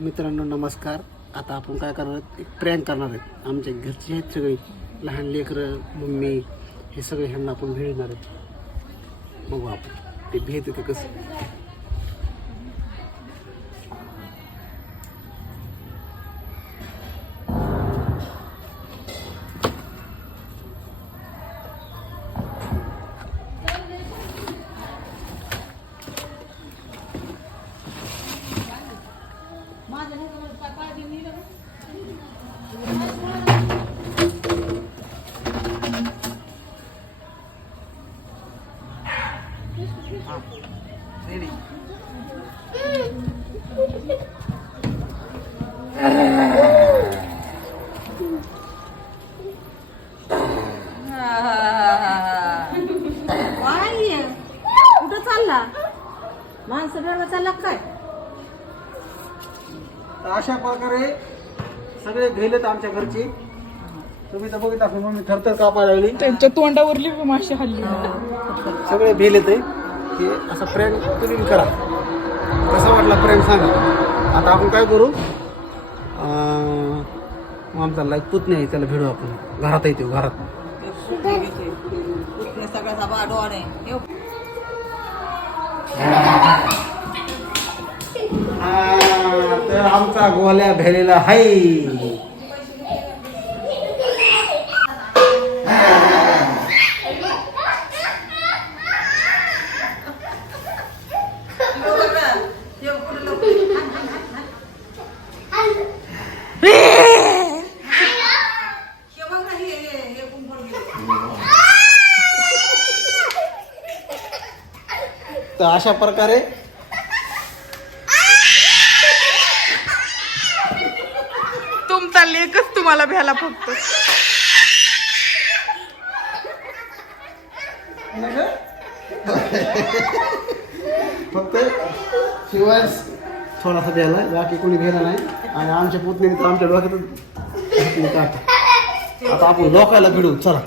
मित्रांनो नमस्कार. आता आपण काय करणार आहोत? एक प्रँक करणार आहेत. आमच्या घरचे आहेत सगळे. लहान लेकरं मम्मी हे सगळे ह्यांना आपण भेटणार आहेत. बघू आपण. ते भेट येतं कसं? माणसं भेळवा चालला काय तर अशा प्रकारे सगळे भेलेत आमच्या घरचे. तुम्ही तर बघितलं मम्मी थरथर कापायला लागली. त्यांच्या तोंडावरली माशी हल्ली. सगळे भेल येते हे असा प्रँक तुम्ही करा. कसा वाटला प्रँक सांगा. आता आपण काय करू? आमचा लाईक पुतणे आहे त्याला भेटू आपण. घरात. येतो घरात सगळ्याचा बाडवाड आहे हा, तर आमचा गोल्या भेलेला हाय. तर अशा प्रकारे तुम्हाला भ्याला फक्त. फक्त शिवाय थोडासा द्यायला बाकी कोणी घ्यायला नाही. आणि आमच्या पुतणीने तर आमच्या का आता आपण लोकायला भिडू चला.